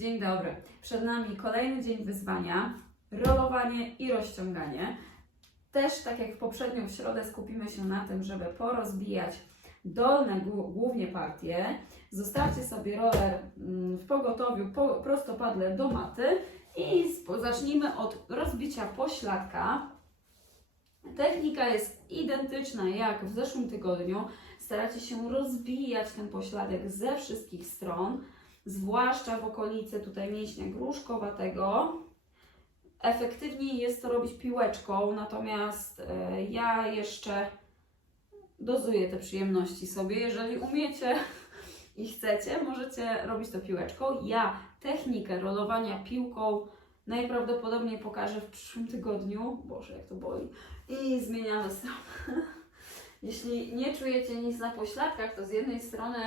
Dzień dobry. Przed nami kolejny dzień wyzwania, rolowanie i rozciąganie. Też tak jak w poprzednią środę skupimy się na tym, żeby porozbijać dolne głó- głównie partie. Zostawcie sobie roller mm, w pogotowiu po, prostopadle do maty i zacznijmy od rozbicia pośladka. Technika jest identyczna jak w zeszłym tygodniu. Staracie się rozbijać ten pośladek ze wszystkich stron zwłaszcza w okolicy tutaj mięśnia gruszkowatego. Efektywniej jest to robić piłeczką, natomiast e, ja jeszcze dozuję te przyjemności sobie. Jeżeli umiecie i chcecie, możecie robić to piłeczką. Ja technikę rolowania piłką najprawdopodobniej pokażę w przyszłym tygodniu. Boże, jak to boli. I zmieniamy stronę. Jeśli nie czujecie nic na pośladkach, to z jednej strony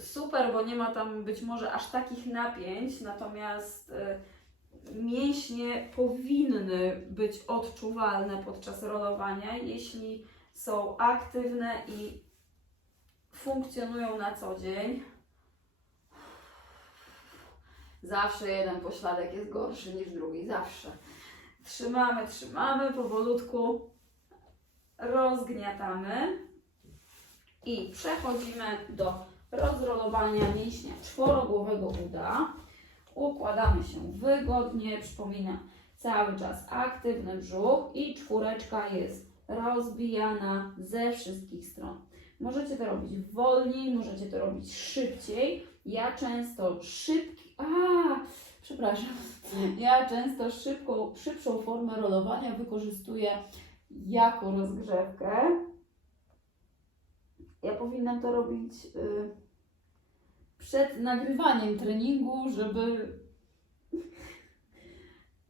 super, bo nie ma tam być może aż takich napięć, natomiast y, mięśnie powinny być odczuwalne podczas rolowania, jeśli są aktywne i funkcjonują na co dzień. Zawsze jeden pośladek jest gorszy niż drugi, zawsze. Trzymamy, trzymamy, powolutku rozgniatamy i przechodzimy do rozrolowania mięśnia czworogłowego uda. Układamy się wygodnie, przypominam, cały czas aktywny brzuch i czwóreczka jest rozbijana ze wszystkich stron. Możecie to robić wolniej, możecie to robić szybciej. Ja często szybki. A, przepraszam. Ja często szybką, szybszą formę rolowania wykorzystuję jako rozgrzewkę. Ja powinnam to robić y, przed nagrywaniem treningu, żeby.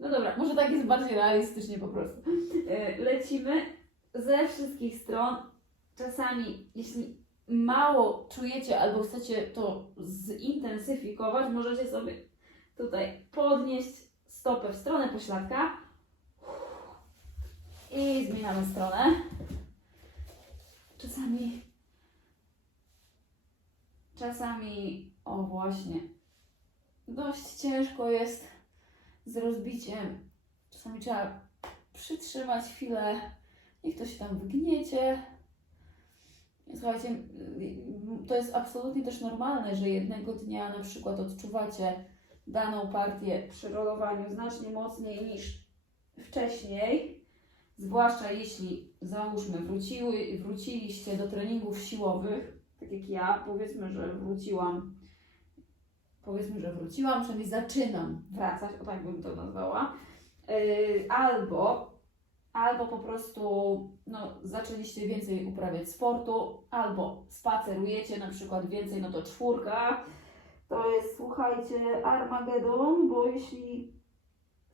No dobra, może tak jest bardziej realistycznie po prostu. Y, lecimy ze wszystkich stron. Czasami, jeśli mało czujecie albo chcecie to zintensyfikować, możecie sobie tutaj podnieść stopę w stronę pośladka i zmieniamy stronę. Czasami, czasami, o właśnie, dość ciężko jest z rozbiciem. Czasami trzeba przytrzymać chwilę, niech to się tam wgniecie. Słuchajcie, to jest absolutnie też normalne, że jednego dnia na przykład odczuwacie daną partię przy rolowaniu znacznie mocniej niż wcześniej. Zwłaszcza jeśli załóżmy wróciły, wróciliście do treningów siłowych, tak jak ja, powiedzmy, że wróciłam, powiedzmy, że wróciłam, przynajmniej zaczynam wracać, o tak bym to nazwała, yy, albo, albo po prostu no, zaczęliście więcej uprawiać sportu, albo spacerujecie na przykład więcej, no to czwórka, to jest, słuchajcie, Armagedon, bo jeśli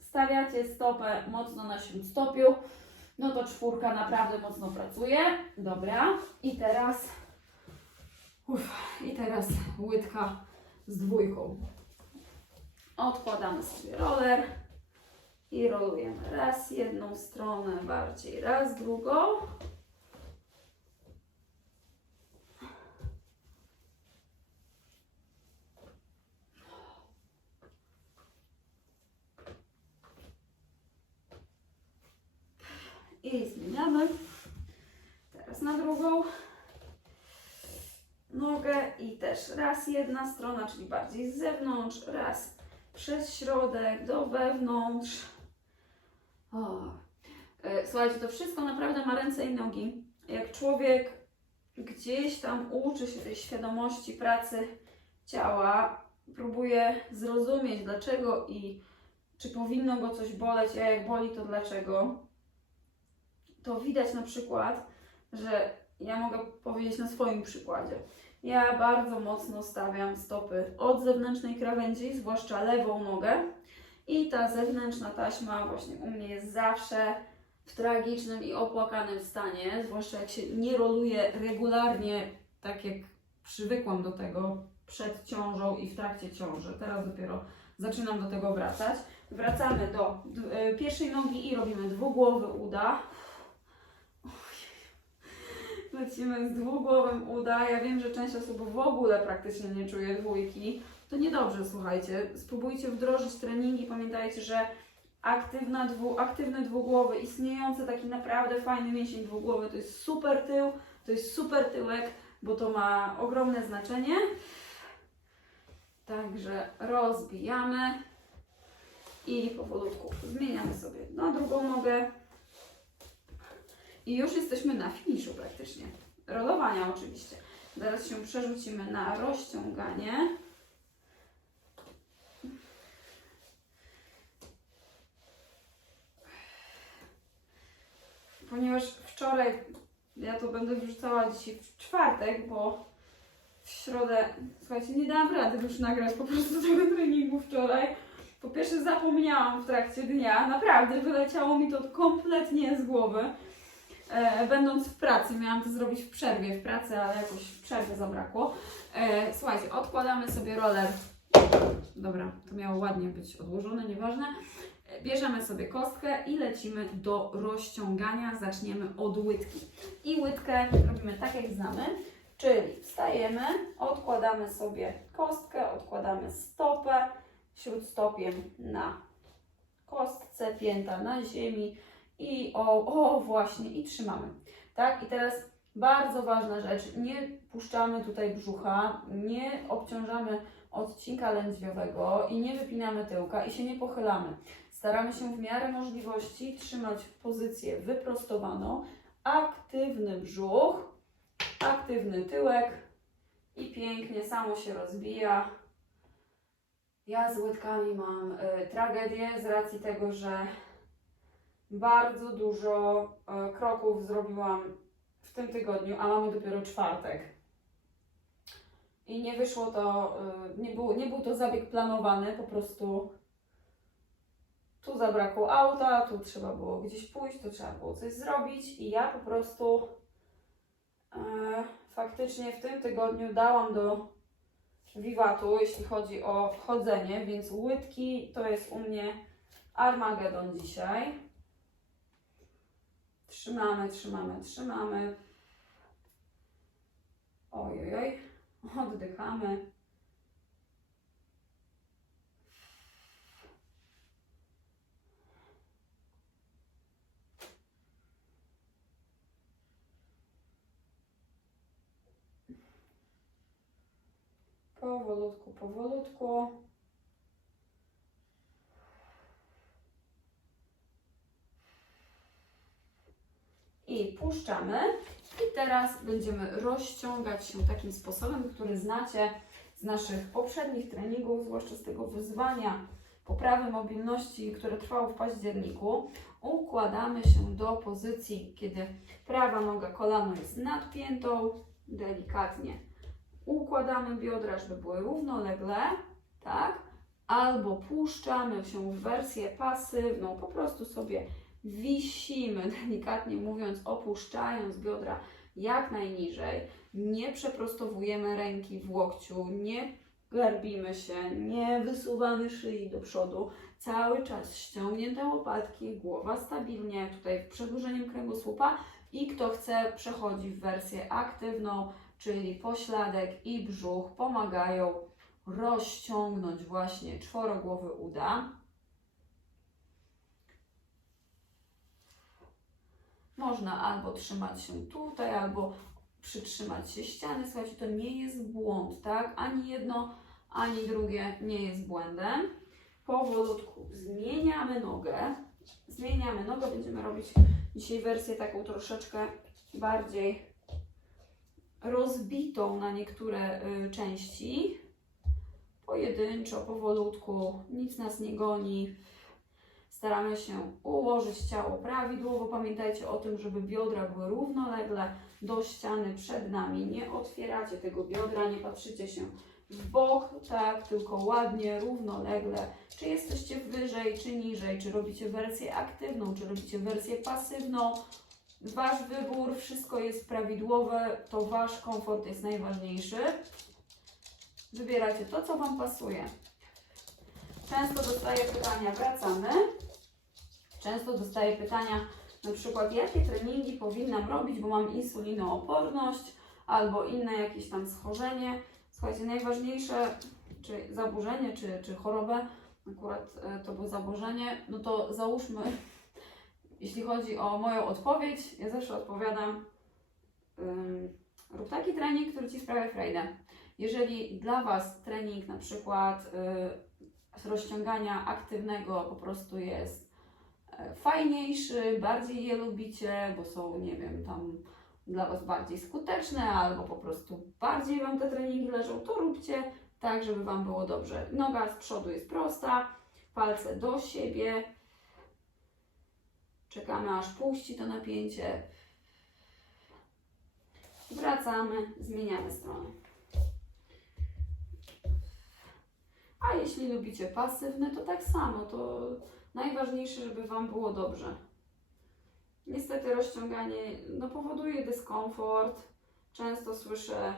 stawiacie stopę mocno na śródstopiu, no to czwórka naprawdę mocno pracuje. Dobra. I teraz. Uff, I teraz łydka z dwójką. Odkładamy sobie roller i rolujemy raz jedną stronę bardziej, raz drugą. I zmieniamy. Teraz na drugą nogę i też raz jedna strona, czyli bardziej z zewnątrz, raz przez środek do wewnątrz. O. E, Słuchajcie, to wszystko naprawdę ma ręce i nogi. Jak człowiek gdzieś tam uczy się tej świadomości pracy ciała, próbuje zrozumieć dlaczego i czy powinno go coś boleć, a jak boli, to dlaczego to widać na przykład, że ja mogę powiedzieć na swoim przykładzie. Ja bardzo mocno stawiam stopy od zewnętrznej krawędzi, zwłaszcza lewą nogę. I ta zewnętrzna taśma właśnie u mnie jest zawsze w tragicznym i opłakanym stanie, zwłaszcza jak się nie roluje regularnie, tak jak przywykłam do tego przed ciążą i w trakcie ciąży. Teraz dopiero zaczynam do tego wracać. Wracamy do y, pierwszej nogi i robimy dwugłowy uda. Lecimy z dwugłowym uda. Ja wiem, że część osób w ogóle praktycznie nie czuje dwójki. to niedobrze, słuchajcie. Spróbujcie wdrożyć treningi. Pamiętajcie, że aktywna dwu, aktywny dwugłowy, istniejący taki naprawdę fajny mięsień dwugłowy, to jest super tył, to jest super tyłek, bo to ma ogromne znaczenie. Także rozbijamy i powolutku zmieniamy sobie na drugą nogę. I już jesteśmy na finiszu praktycznie. Rolowania oczywiście. Teraz się przerzucimy na rozciąganie. Ponieważ wczoraj, ja to będę wrzucała dzisiaj w czwartek, bo w środę, słuchajcie, nie dałam rady już nagrać po prostu tego treningu wczoraj. Po pierwsze zapomniałam w trakcie dnia, naprawdę wyleciało mi to kompletnie z głowy. E, będąc w pracy, miałam to zrobić w przerwie w pracy, ale jakoś w przerwie zabrakło. E, słuchajcie, odkładamy sobie roller. Dobra, to miało ładnie być odłożone, nieważne. E, Bierzemy sobie kostkę i lecimy do rozciągania. Zaczniemy od łydki. I łydkę robimy tak, jak znamy, czyli wstajemy, odkładamy sobie kostkę, odkładamy stopę, śródstopiem na kostce, pięta na ziemi i o, o właśnie, i trzymamy. Tak, i teraz bardzo ważna rzecz, nie puszczamy tutaj brzucha, nie obciążamy odcinka lędźwiowego i nie wypinamy tyłka i się nie pochylamy. Staramy się w miarę możliwości trzymać pozycję wyprostowaną, aktywny brzuch, aktywny tyłek i pięknie samo się rozbija. Ja z łydkami mam y, tragedię z racji tego, że bardzo dużo y, kroków zrobiłam w tym tygodniu, a mamy dopiero czwartek. I nie wyszło to, y, nie, było, nie był to zabieg planowany, po prostu tu zabrakło auta, tu trzeba było gdzieś pójść, tu trzeba było coś zrobić i ja po prostu e, faktycznie w tym tygodniu dałam do wiwatu, jeśli chodzi o chodzenie, więc łydki to jest u mnie Armagedon dzisiaj. Trzymamy, trzymamy, trzymamy. Oj, oj, oj. Oddychamy. Powolutku, powolutku. I puszczamy. I teraz będziemy rozciągać się takim sposobem, który znacie z naszych poprzednich treningów, zwłaszcza z tego wyzwania poprawy mobilności, które trwało w październiku. Układamy się do pozycji, kiedy prawa noga, kolano jest nadpiętą, delikatnie układamy biodra, żeby były równolegle, tak? Albo puszczamy się w wersję pasywną, po prostu sobie wisimy, delikatnie mówiąc, opuszczając biodra jak najniżej. Nie przeprostowujemy ręki w łokciu, nie garbimy się, nie wysuwamy szyi do przodu. Cały czas ściągnięte łopatki, głowa stabilnie, tutaj przedłużeniem kręgosłupa. I kto chce, przechodzi w wersję aktywną, czyli pośladek i brzuch pomagają rozciągnąć właśnie czworogłowy uda. Można albo trzymać się tutaj, albo przytrzymać się ściany. Słuchajcie, to nie jest błąd, tak? Ani jedno, ani drugie nie jest błędem. Powolutku zmieniamy nogę. Zmieniamy nogę, będziemy robić dzisiaj wersję taką troszeczkę bardziej rozbitą na niektóre y, części. Pojedynczo, powolutku, nic nas nie goni. Staramy się ułożyć ciało prawidłowo. Pamiętajcie o tym, żeby biodra były równolegle do ściany przed nami. Nie otwieracie tego biodra, nie patrzycie się w bok, tak, tylko ładnie, równolegle. Czy jesteście wyżej, czy niżej, czy robicie wersję aktywną, czy robicie wersję pasywną. Wasz wybór, wszystko jest prawidłowe, to Wasz komfort jest najważniejszy. Wybieracie to, co Wam pasuje. Często dostaję pytania, wracamy. Często dostaję pytania, na przykład, jakie treningi powinnam robić, bo mam insulinooporność albo inne jakieś tam schorzenie. Słuchajcie, najważniejsze czy zaburzenie, czy, czy chorobę, akurat e, to było zaburzenie, no to załóżmy, jeśli chodzi o moją odpowiedź, ja zawsze odpowiadam, ym, rób taki trening, który Ci sprawia frajdę. Jeżeli dla Was trening na przykład y, rozciągania aktywnego po prostu jest fajniejszy, bardziej je lubicie, bo są, nie wiem, tam dla Was bardziej skuteczne, albo po prostu bardziej Wam te treningi leżą, to róbcie tak, żeby Wam było dobrze. Noga z przodu jest prosta, palce do siebie. Czekamy aż puści to napięcie. Wracamy, zmieniamy stronę. A jeśli lubicie pasywne, to tak samo. To najważniejsze, żeby Wam było dobrze. Niestety rozciąganie no, powoduje dyskomfort. Często słyszę,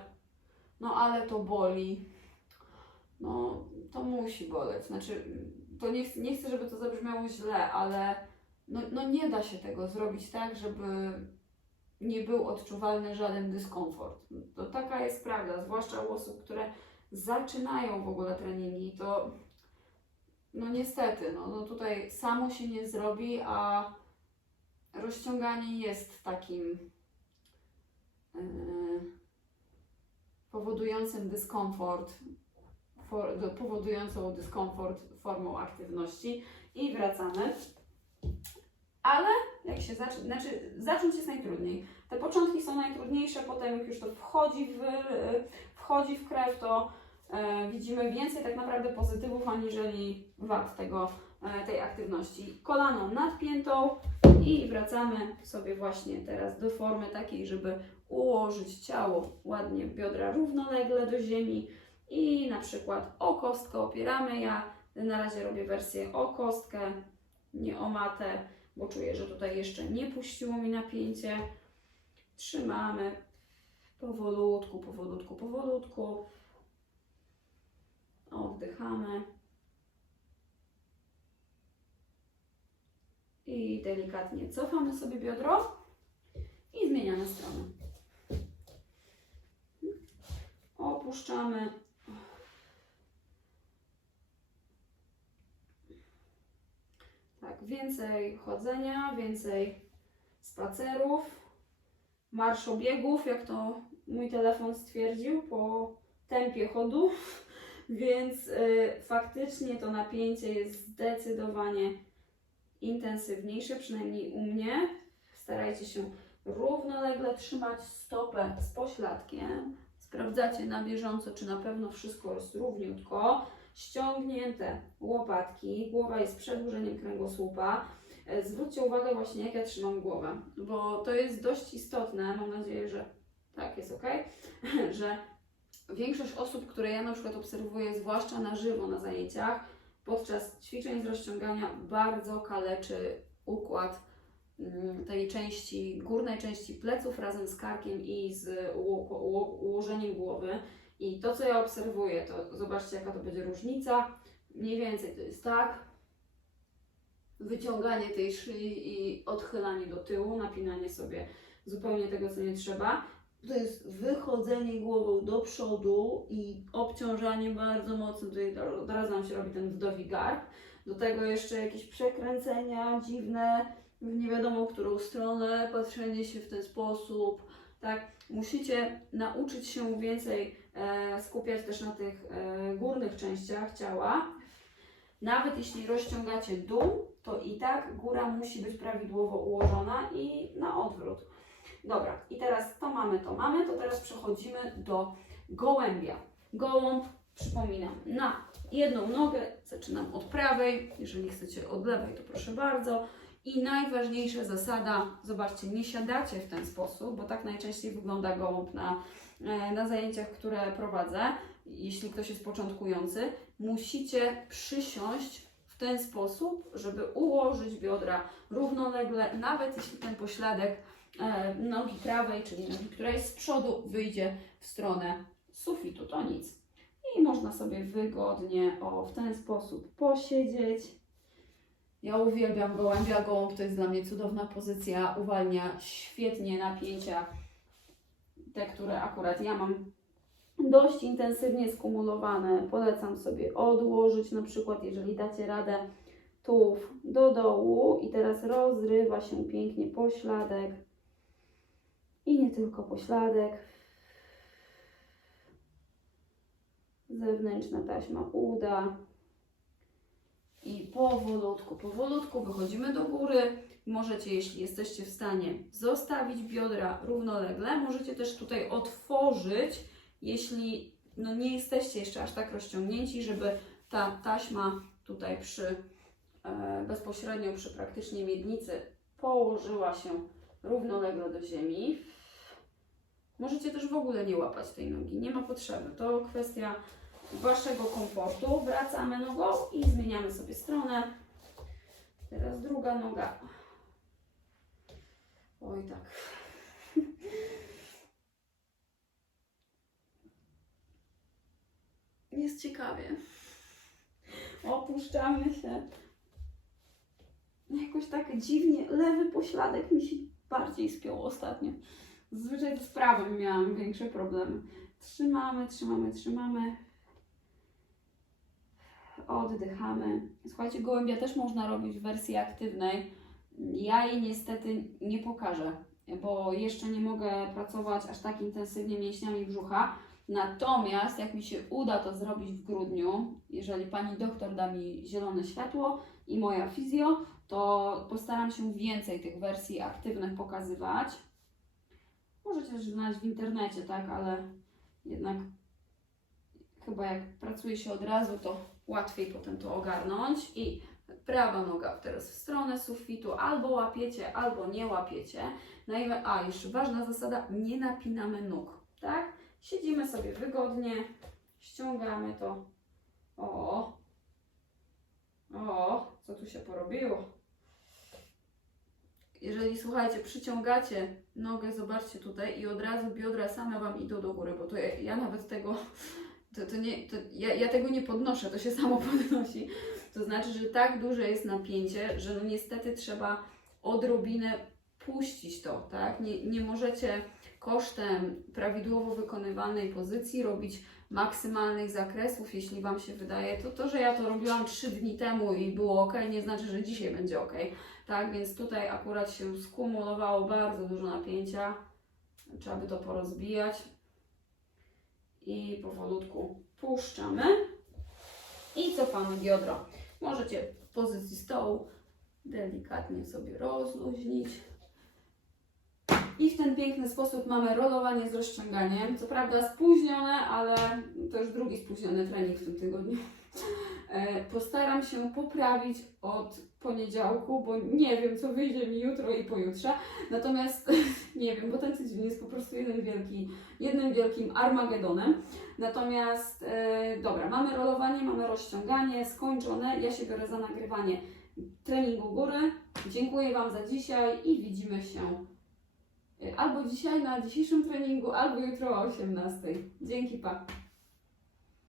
no ale to boli. No, to musi boleć. Znaczy, to nie, ch- nie chcę, żeby to zabrzmiało źle, ale no, no nie da się tego zrobić tak, żeby nie był odczuwalny żaden dyskomfort. To taka jest prawda, zwłaszcza u osób, które zaczynają w ogóle treningi, to no niestety, no, no tutaj samo się nie zrobi, a rozciąganie jest takim yy, powodującym dyskomfort, for, do- powodującą dyskomfort formą aktywności i wracamy. Ale jak się zacznie, znaczy zacząć jest najtrudniej. Te początki są najtrudniejsze, potem jak już to wchodzi w, wchodzi w krew, to e, widzimy więcej tak naprawdę pozytywów aniżeli wad tego, e, tej aktywności. Kolano nad piętą i wracamy sobie właśnie teraz do formy takiej, żeby ułożyć ciało ładnie, biodra równolegle do ziemi i na przykład o kostkę opieramy. Ja na razie robię wersję o kostkę, nie o matę, bo czuję, że tutaj jeszcze nie puściło mi napięcie. Trzymamy powolutku, powolutku, powolutku. Oddychamy. I delikatnie cofamy sobie biodro i zmieniamy stronę. Opuszczamy. Tak, więcej chodzenia, więcej spacerów, marszobiegów, jak to mój telefon stwierdził, po tempie chodu, więc y, faktycznie to napięcie jest zdecydowanie intensywniejsze, przynajmniej u mnie. Starajcie się równolegle trzymać stopę z pośladkiem. Sprawdzacie na bieżąco, czy na pewno wszystko jest równiutko. Ściągnięte łopatki, głowa jest przedłużeniem kręgosłupa. E, Zwróćcie uwagę właśnie, jak ja trzymam głowę, bo to jest dość istotne. Mam nadzieję, że tak jest ok, że większość osób, które ja na przykład obserwuję, zwłaszcza na żywo na zajęciach, podczas ćwiczeń z rozciągania bardzo kaleczy układ mm, tej części, górnej części pleców razem z karkiem i z uło- uło- ułożeniem głowy. I to, co ja obserwuję, to zobaczcie, jaka to będzie różnica. Mniej więcej to jest tak. Wyciąganie tej szyi i odchylanie do tyłu, napinanie sobie zupełnie tego, co nie trzeba. To jest wychodzenie głową do przodu i obciążanie bardzo mocno. Tutaj od razu nam się robi ten wdowi garb. Do tego jeszcze jakieś przekręcenia dziwne w nie wiadomo którą stronę, patrzenie się w ten sposób. Tak, musicie nauczyć się więcej e, skupiać też na tych e, górnych częściach ciała. Nawet jeśli rozciągacie dół, to i tak góra musi być prawidłowo ułożona i na odwrót. Dobra, i teraz to mamy, to mamy, to teraz przechodzimy do gołębia. Gołąb, przypominam, na jedną nogę, zaczynam od prawej, jeżeli chcecie od lewej, to proszę bardzo. I najważniejsza zasada, zobaczcie, nie siadacie w ten sposób, bo tak najczęściej wygląda gołąb na, e, na zajęciach, które prowadzę. Jeśli ktoś jest początkujący, musicie przysiąść w ten sposób, żeby ułożyć biodra równolegle, nawet jeśli ten pośladek nogi prawej, czyli nogi, która jest z przodu, wyjdzie w stronę sufitu, to nic. I można sobie wygodnie, o, w ten sposób posiedzieć. Ja uwielbiam gołębia. Gołąb to jest dla mnie cudowna pozycja, uwalnia świetnie napięcia, te, które akurat ja mam dość intensywnie skumulowane. Polecam sobie odłożyć, na przykład, jeżeli dacie radę, tułów do dołu i teraz rozrywa się pięknie pośladek i nie tylko pośladek. Zewnętrzna taśma uda i powolutku, powolutku wychodzimy do góry. Możecie, jeśli jesteście w stanie, zostawić biodra równolegle. Możecie też tutaj otworzyć, jeśli no, nie jesteście jeszcze aż tak rozciągnięci, żeby ta taśma tutaj przy e, bezpośrednio przy praktycznie miednicy położyła się równolegle do ziemi. Możecie też w ogóle nie łapać tej nogi, nie ma potrzeby. To kwestia Waszego komfortu. Wracamy nogą i zmieniamy sobie stronę. Teraz druga noga. Oj tak. Jest ciekawie. Opuszczamy się. Jakoś tak dziwnie, lewy pośladek mi się bardziej spiął ostatnio. Zazwyczaj z prawym miałam większe problemy. Trzymamy, trzymamy, trzymamy. Oddychamy. Słuchajcie, gołębia też można robić w wersji aktywnej. Ja jej niestety nie pokażę, bo jeszcze nie mogę pracować aż tak intensywnie mięśniami brzucha. Natomiast jak mi się uda to zrobić w grudniu, jeżeli pani doktor da mi zielone światło i moja fizjo, to postaram się więcej tych wersji aktywnych pokazywać. Możecie też znaleźć w internecie, tak, ale jednak chyba jak pracuje się od razu, to łatwiej potem to ogarnąć. I prawa noga teraz w stronę sufitu, albo łapiecie, albo nie łapiecie. A, jeszcze ważna zasada, nie napinamy nóg, tak? Siedzimy sobie wygodnie, ściągamy to. O, o, co tu się porobiło? Jeżeli słuchajcie, przyciągacie nogę, zobaczcie tutaj i od razu biodra same Wam idą do góry, bo to ja, ja nawet tego, to, to nie, to ja, ja tego nie podnoszę, to się samo podnosi. To znaczy, że tak duże jest napięcie, że no niestety trzeba odrobinę puścić to, tak? Nie, nie możecie kosztem prawidłowo wykonywanej pozycji robić maksymalnych zakresów, jeśli Wam się wydaje. To to, że ja to robiłam 3 dni temu i było ok, nie znaczy, że dzisiaj będzie ok. Tak, więc tutaj akurat się skumulowało bardzo dużo napięcia. Trzeba by to porozbijać. I powolutku puszczamy. I cofamy biodro. Możecie w pozycji stołu delikatnie sobie rozluźnić. I w ten piękny sposób mamy rolowanie z rozciąganiem. Co prawda spóźnione, ale to już drugi spóźniony trening w tym tygodniu. E, Postaram się poprawić od poniedziałku, bo nie wiem, co wyjdzie mi jutro i pojutrze. Natomiast nie wiem, bo ten tydzień jest po prostu jeden wielki, jednym wielkim Armagedonem. Natomiast e, dobra, mamy rolowanie, mamy rozciąganie skończone. Ja się biorę za nagrywanie treningu góry. Dziękuję Wam za dzisiaj i widzimy się e, albo dzisiaj na dzisiejszym treningu, albo jutro o 18. Dzięki, pa.